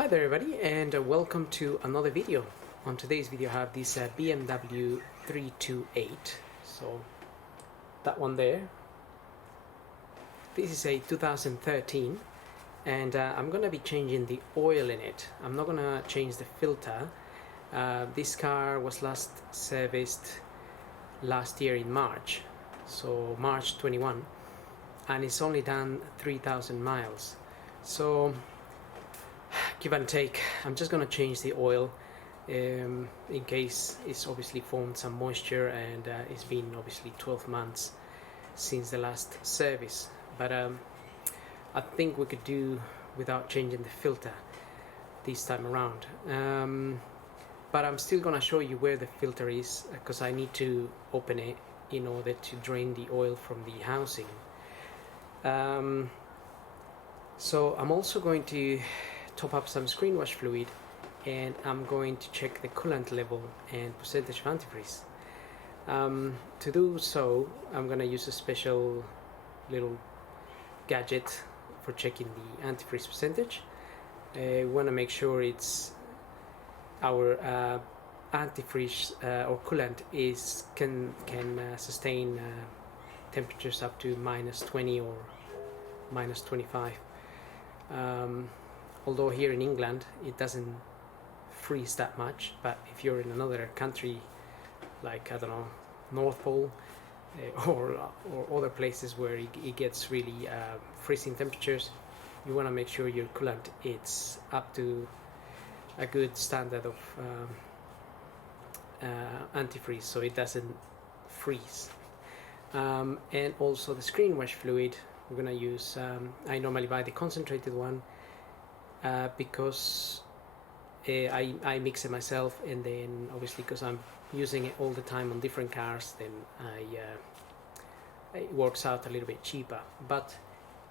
Hi there everybody, and welcome to another video. On today's video I have this BMW 328. So that one there, this is a 2013, and I'm gonna be changing the oil in it. I'm not gonna change the filter. This car was last serviced last year in March, so March 21, and it's only done 3,000 miles. So give and take, I'm just gonna change the oil in case it's obviously formed some moisture, and it's been obviously 12 months since the last service, but I think we could do without changing the filter this time around. But I'm still gonna show you where the filter is, because I need to open it in order to drain the oil from the housing. So I'm also going to top up some screen wash fluid, and I'm going to check the coolant level and percentage of antifreeze. To do so, I'm going to use a special little gadget for checking the antifreeze percentage. We want to make sure it's our antifreeze or coolant can sustain temperatures up to -20 or -25. Although here in England it doesn't freeze that much, but if you're in another country like, I don't know, North Pole or other places where it gets really freezing temperatures, you want to make sure your coolant is up to a good standard of antifreeze, so it doesn't freeze. And also the screen wash fluid, we're going to use, I normally buy the concentrated one, because I mix it myself, and then obviously because I'm using it all the time on different cars, then it works out a little bit cheaper. But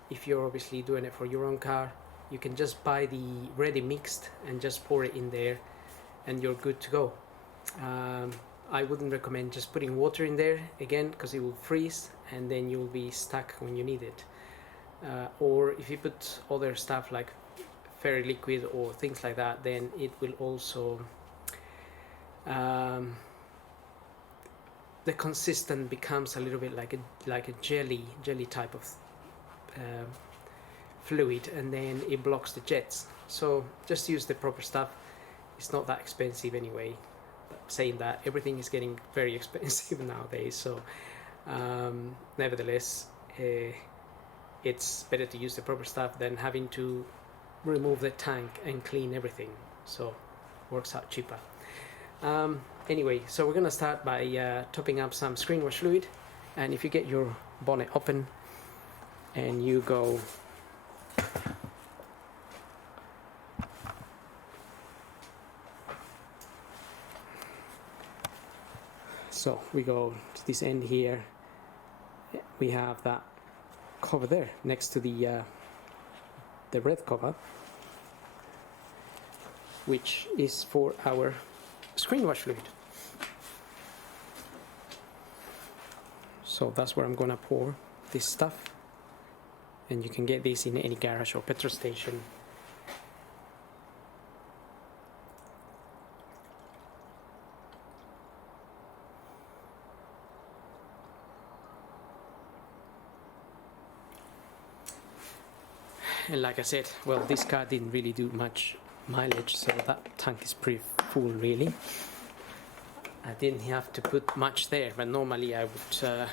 if you're obviously doing it for your own car, you can just buy the ready mixed and just pour it in there and you're good to go. I wouldn't recommend just putting water in there again, because it will freeze and then you'll be stuck when you need it. Or if you put other stuff like fairy liquid or things like that, then it will also the consistent becomes a little bit like a jelly type of fluid, and then it blocks the jets. So just use the proper stuff. It's not that expensive anyway. Saying that, everything is getting very expensive nowadays, so nevertheless it's better to use the proper stuff than having to remove the tank and clean everything, so works out cheaper. Anyway, so we're gonna start by topping up some screen wash fluid, and if you get your bonnet open and you go so we go to this end here, we have that cover there next to the red cover, which is for our screen wash fluid. So that's where I'm gonna pour this stuff, and you can get this in any garage or petrol station. And like I said, well, this car didn't really do much mileage, so that tank is pretty full really. I didn't have to put much there, but normally I would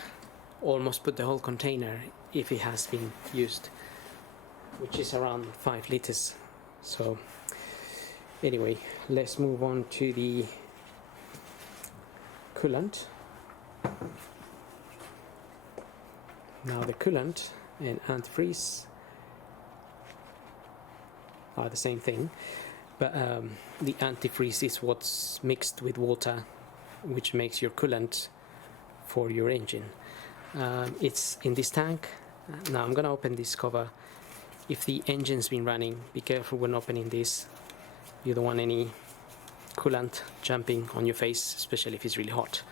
almost put the whole container if it has been used, which is around 5 liters. So anyway, let's move on to the coolant. Now the coolant and antifreeze are the same thing, but the antifreeze is what's mixed with water, which makes your coolant for your engine. It's in this tank. Now I'm gonna open this cover. If the engine's been running, be careful when opening this. You don't want any coolant jumping on your face, especially if it's really hot.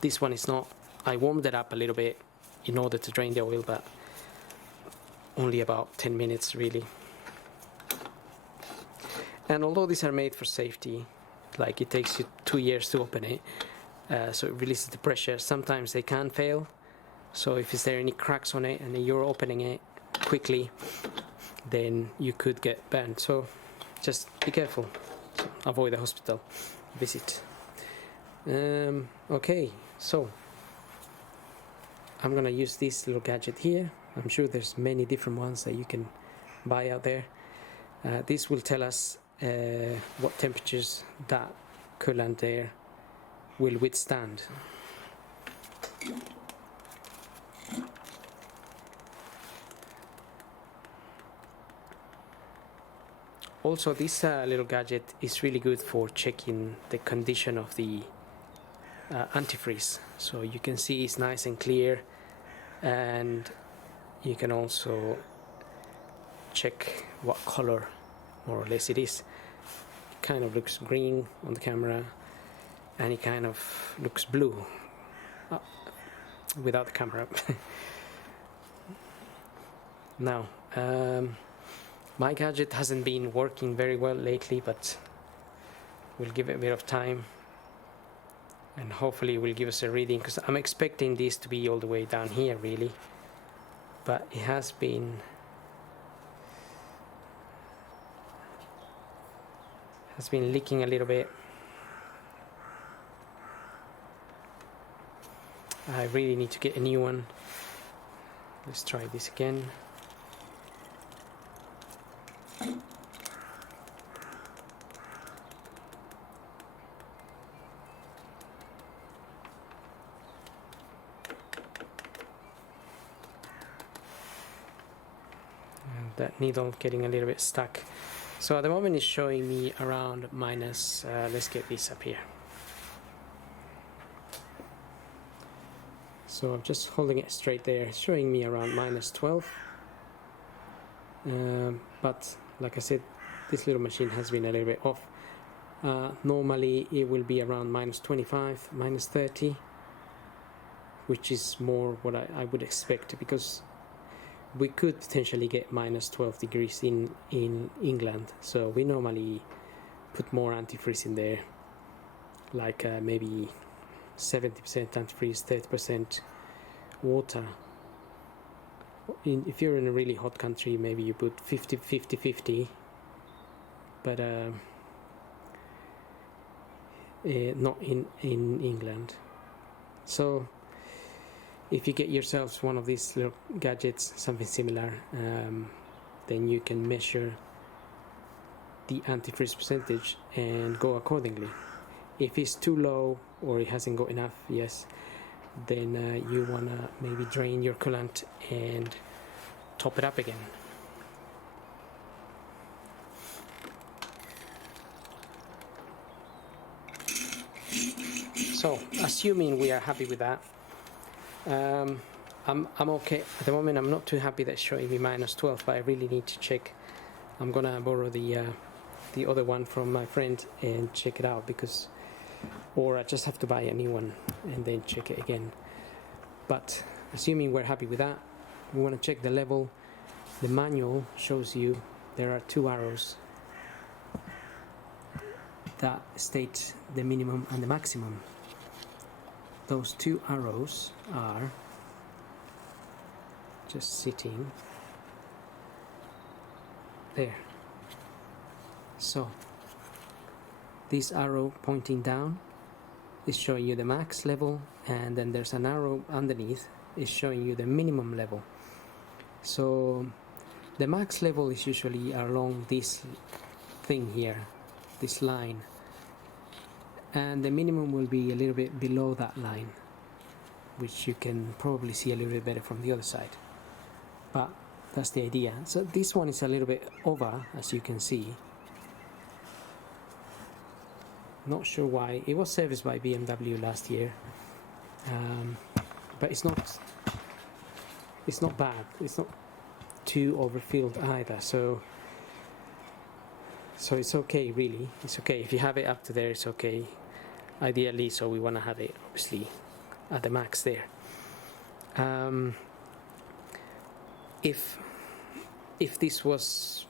This one is not. I warmed it up a little bit in order to drain the oil, but only about 10 minutes really. And although these are made for safety, like it takes you 2 years to open it, so it releases the pressure, sometimes they can fail. So if there are any cracks on it and you're opening it quickly, then you could get burned. So just be careful, so avoid the hospital visit. Okay, so I'm gonna use this little gadget here. I'm sure there's many different ones that you can buy out there. This will tell us what temperatures that coolant there will withstand. Also, this little gadget is really good for checking the condition of the antifreeze. So you can see it's nice and clear, and you can also check what color more or less it is. It kind of looks green on the camera, and it kind of looks blue without the camera. Now, my gadget hasn't been working very well lately, but we'll give it a bit of time, and hopefully it will give us a reading, because I'm expecting this to be all the way down here really, but it has been leaking a little bit. I really need to get a new one. Let's try this again. That needle getting a little bit stuck. So at the moment it's showing me around minus, let's get this up here. So I'm just holding it straight there, it's showing me around minus 12. But like I said, this little machine has been a little bit off. Normally it will be around minus 25, minus 30, which is more what I would expect, because we could potentially get minus 12 degrees in England. So we normally put more antifreeze in there, like maybe 70% antifreeze, 30% water. If you're in a really hot country, maybe you put 50-50, but not in England. So if you get yourselves one of these little gadgets, something similar, then you can measure the antifreeze percentage and go accordingly. If it's too low or it hasn't got enough, yes, then you wanna maybe drain your coolant and top it up again. So, assuming we are happy with that, I'm okay at the moment. I'm not too happy that it's showing me minus 12, but I really need to check. I'm gonna borrow the other one from my friend and check it out, because, or I just have to buy a new one and then check it again. But assuming we're happy with that, we want to check the level. The manual shows you there are 2 arrows that state the minimum and the maximum. Those 2 arrows are just sitting there. So this arrow pointing down is showing you the max level, and then there's an arrow underneath is showing you the minimum level. So the max level is usually along this thing here, this line, and the minimum will be a little bit below that line, which you can probably see a little bit better from the other side, but that's the idea. So this one is a little bit over, as you can see. Not sure why. It was serviced by BMW last year, but it's not bad. It's not too overfilled either, so it's okay, really. It's okay if you have it up to there. It's okay, ideally. So we want to have it obviously at the max there. If this was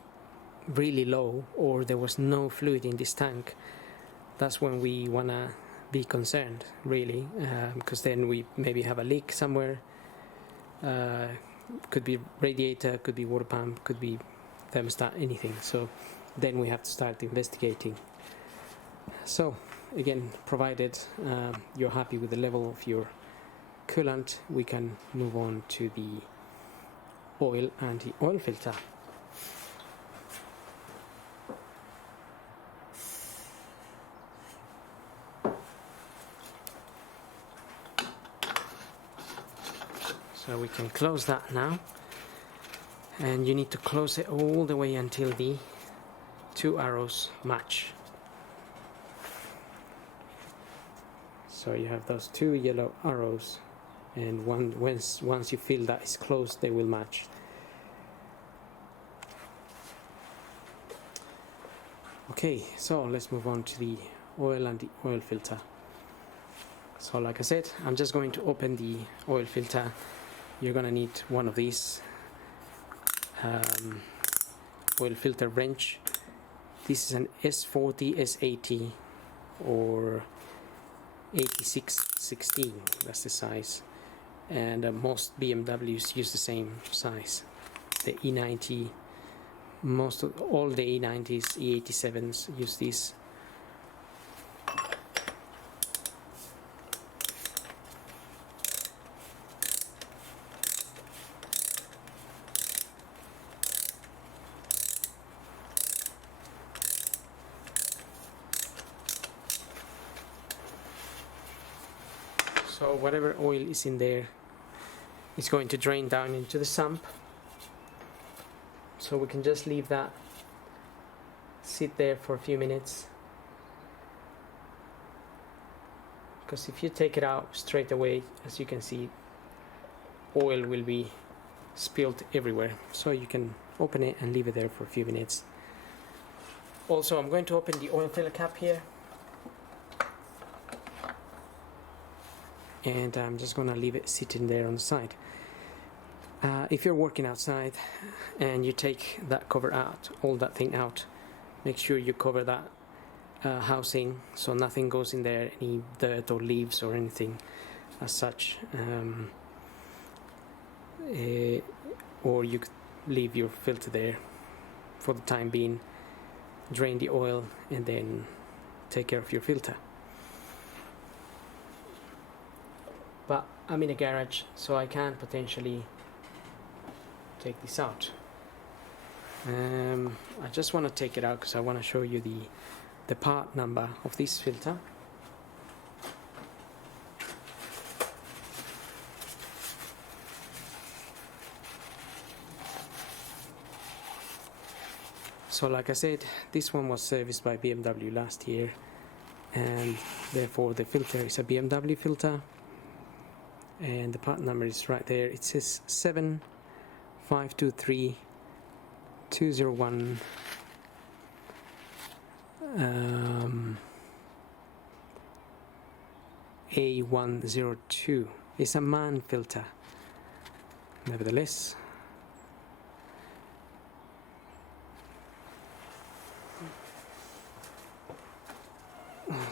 really low or there was no fluid in this tank, that's when we want to be concerned, really, because then we maybe have a leak somewhere. Could be radiator, could be water pump, could be thermostat, anything. So then we have to start investigating. So again, provided you're happy with the level of your coolant, we can move on to the oil and the oil filter. So we can close that now, and you need to close it all the way until the two arrows match. So you have those two yellow arrows, and once you feel that it's closed, they will match. Okay, so let's move on to the oil and the oil filter. So like I said, I'm just going to open the oil filter. You're gonna need one of these oil filter wrench. This is an S40, S80 or 8616, that's the size, and most BMWs use the same size. The E90, all the E90s, E87s use this. So whatever oil is in there is going to drain down into the sump. So we can just leave that sit there for a few minutes. Because if you take it out straight away, as you can see, oil will be spilled everywhere. So you can open it and leave it there for a few minutes. Also, I'm going to open the oil filler cap here. And I'm just gonna leave it sitting there on the side. If you're working outside and you take that cover out, all that thing out, make sure you cover that housing so nothing goes in there, any dirt or leaves or anything as such. Or you could leave your filter there for the time being, drain the oil and then take care of your filter. But I'm in a garage, so I can potentially take this out. I just want to take it out because I want to show you the part number of this filter. So like I said, this one was serviced by BMW last year, and therefore the filter is a BMW filter. And the part number is right there. It says 7523 201 A102. It's a man filter, nevertheless.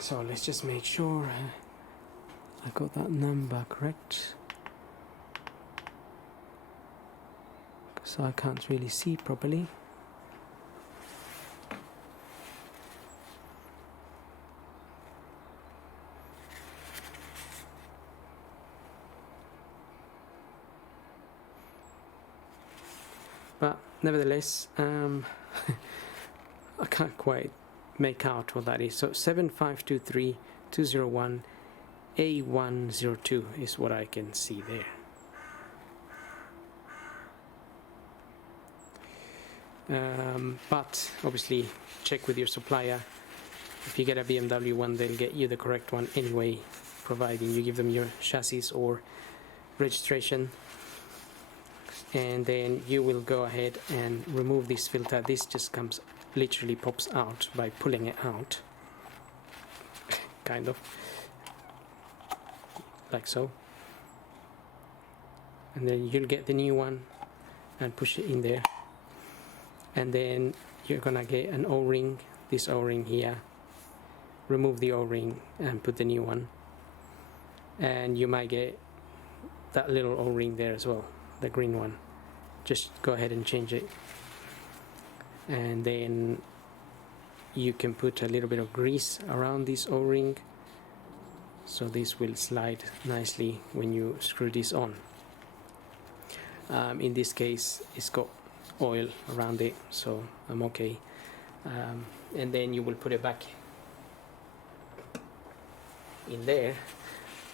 So let's just make sure I got that number correct, because I can't really see properly. But nevertheless, I can't quite make out what that is. So 7523 201 A102 is what I can see there. But obviously check with your supplier. If you get a BMW one, they'll get you the correct one anyway, providing you give them your chassis or registration. And then you will go ahead and remove this filter. This just comes, literally pops out by pulling it out, kind of like so, and then you'll get the new one and push it in there, and then you're gonna get an O-ring, this O-ring here. Remove the O-ring and put the new one, and you might get that little O-ring there as well, the green one. Just go ahead and change it, and then you can put a little bit of grease around this O-ring so this will slide nicely when you screw this on. In this case it's got oil around it, so I'm okay. And then you will put it back in there,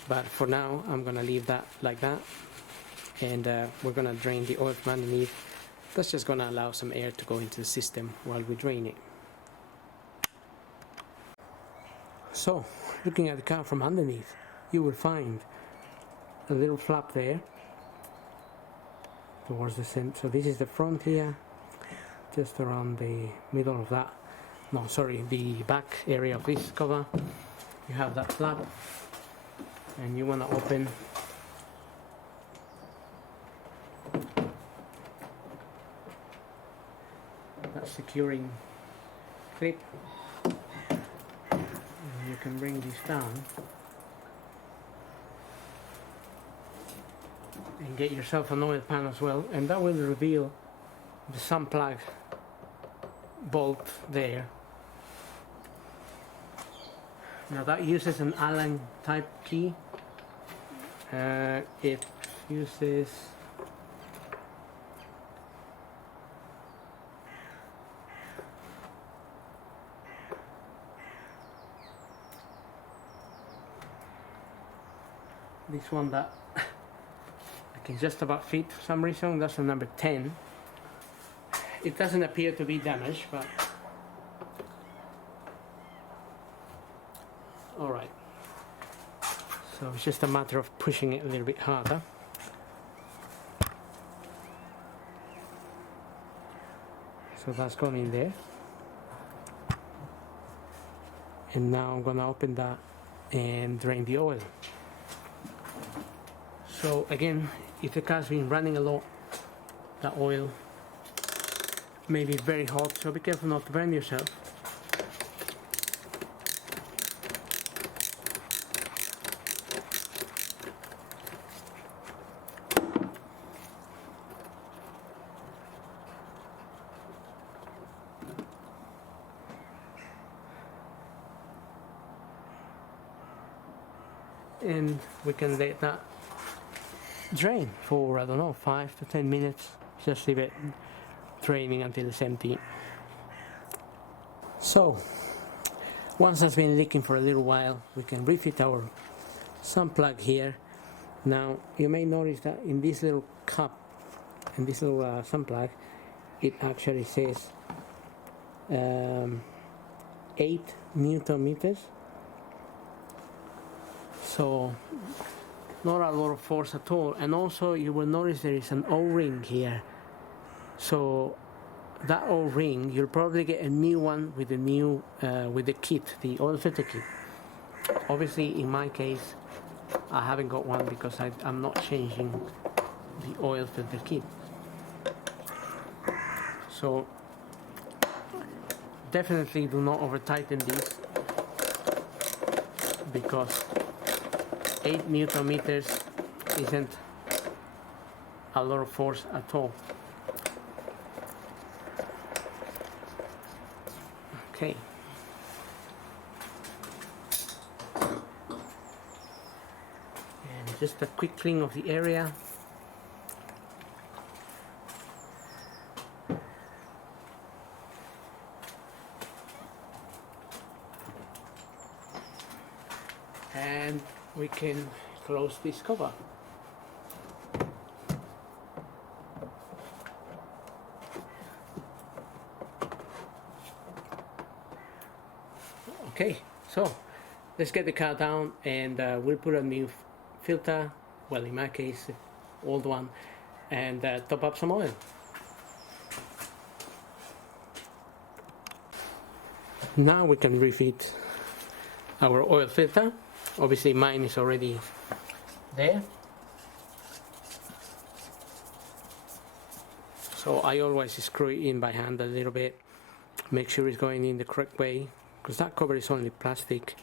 but for now I'm gonna leave that like that, and we're gonna drain the oil from underneath. That's just gonna allow some air to go into the system while we drain it. So looking at the car from underneath, you will find a little flap there towards the center. So this is the front here, just around the middle of that, no sorry, the back area of this cover. You have that flap, and you want to open that securing clip, and you can bring this down and get yourself an oil pan as well, and that will reveal the sun plug bolt there. Now that uses an Allen type key. It uses this one that I can just about fit for some reason. That's a number 10. It doesn't appear to be damaged, but alright, so it's just a matter of pushing it a little bit harder. So that's gone in there, and now I'm gonna open that and drain the oil. So again, if the car's been running a lot, the oil may be very hot, so be careful not to burn yourself. And we can let that drain for, I don't know, 5 to 10 minutes. Just leave it draining until it's empty. So once that's been leaking for a little while, we can refit our sun plug here. Now you may notice that in this little cup, in this little sun plug, it actually says 8 Newton meters. So not a lot of force at all. And also you will notice there is an O-ring here. So that O-ring, you'll probably get a new one with the new with the kit, the oil filter kit. Obviously in my case I haven't got one because I'm not changing the oil filter kit. So definitely do not over tighten this, because 8 Newton meters isn't a lot of force at all. Okay. And just a quick clean of the area. And we can close this cover. Okay, so let's get the car down, and we'll put a new filter, well in my case old one, and top up some oil. Now we can refit our oil filter. Obviously mine is already there, so I always screw it in by hand a little bit, Make sure it's going in the correct way, because that cover is only plastic.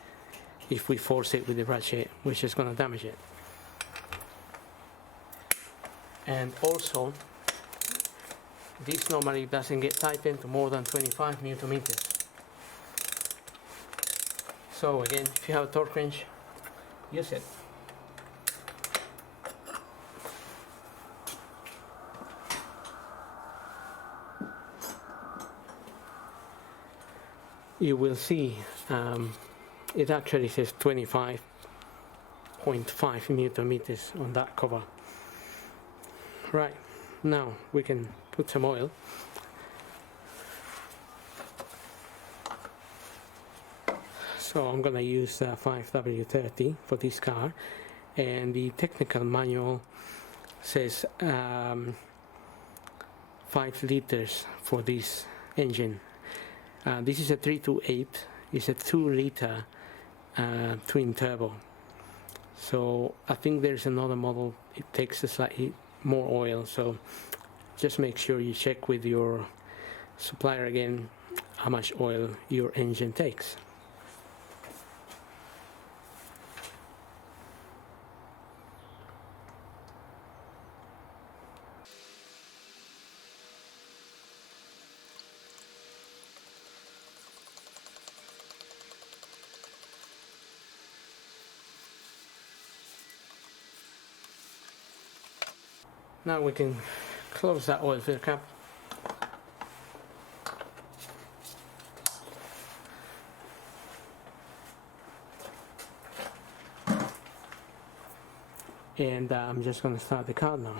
If we force it with the ratchet, we're just going to damage it. And also, this normally doesn't get tightened to more than 25 Newton meters. So again, if you have a torque wrench, use it. You will see it actually says 25.5 Newton meters on that cover. Right, now we can put some oil. So I'm gonna use 5W30 for this car, and the technical manual says 5 liters for this engine. This is a 328, it's a 2-liter twin turbo. So I think there's another model, it takes a slightly more oil, so just make sure you check with your supplier again how much oil your engine takes. Now we can close that oil fill cap. And I'm just going to start the car now.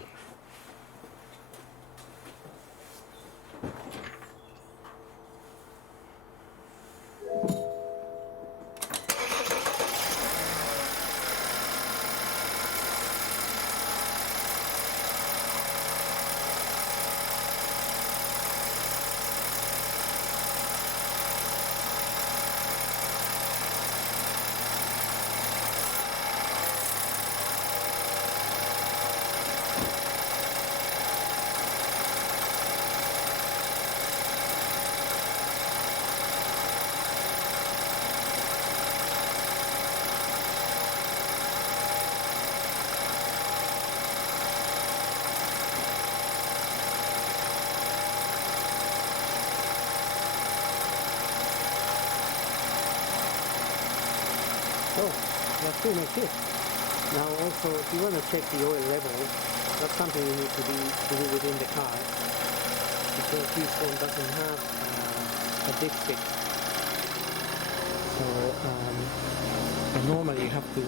Oh, that's pretty much it. Now also, if you want to check the oil level, that's something you need to do within the car, because this one doesn't have a dipstick. So normally you have to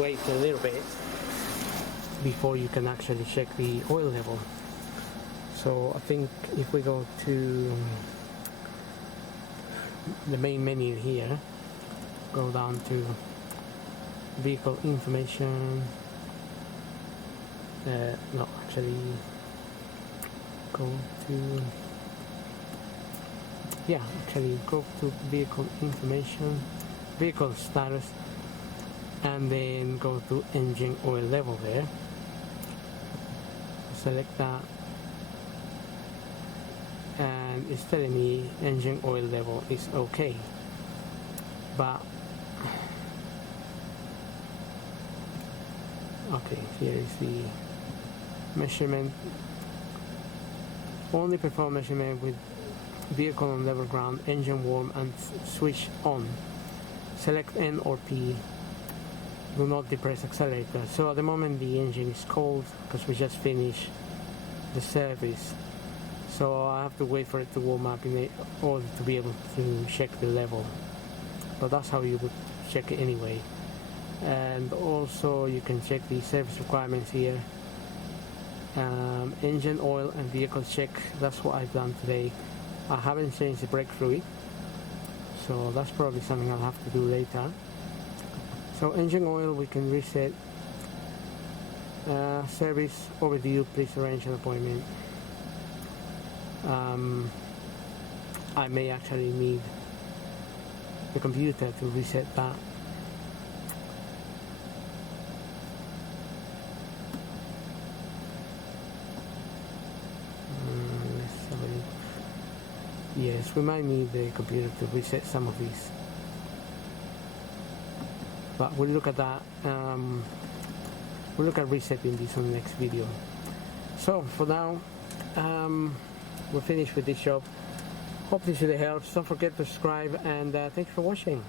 wait a little bit before you can actually check the oil level. So I think if we go to the main menu here, go down to vehicle information, no, actually go to, go to vehicle information, vehicle status, and then go to engine oil level there. Select that, and it's telling me engine oil level is okay, but okay, here is the measurement. Only perform measurement with vehicle on level ground, engine warm and switch on. Select N or P. Do not depress accelerator. So at the moment the engine is cold because we just finished the service. So I have to wait for it to warm up in order to be able to check the level. But that's how you would check it anyway. And also you can check the service requirements here. Engine oil and vehicle check, that's what I've done today. I haven't changed the brake fluid, so that's probably something I'll have to do later. So engine oil we can reset. Service overdue, please arrange an appointment. I may actually need the computer to reset that. Yes, we might need the computer to reset some of these, but we'll look at that. We'll look at resetting this on the next video. So for now, we're finished with this job. Hope this really helps. Don't forget to subscribe, and thanks for watching.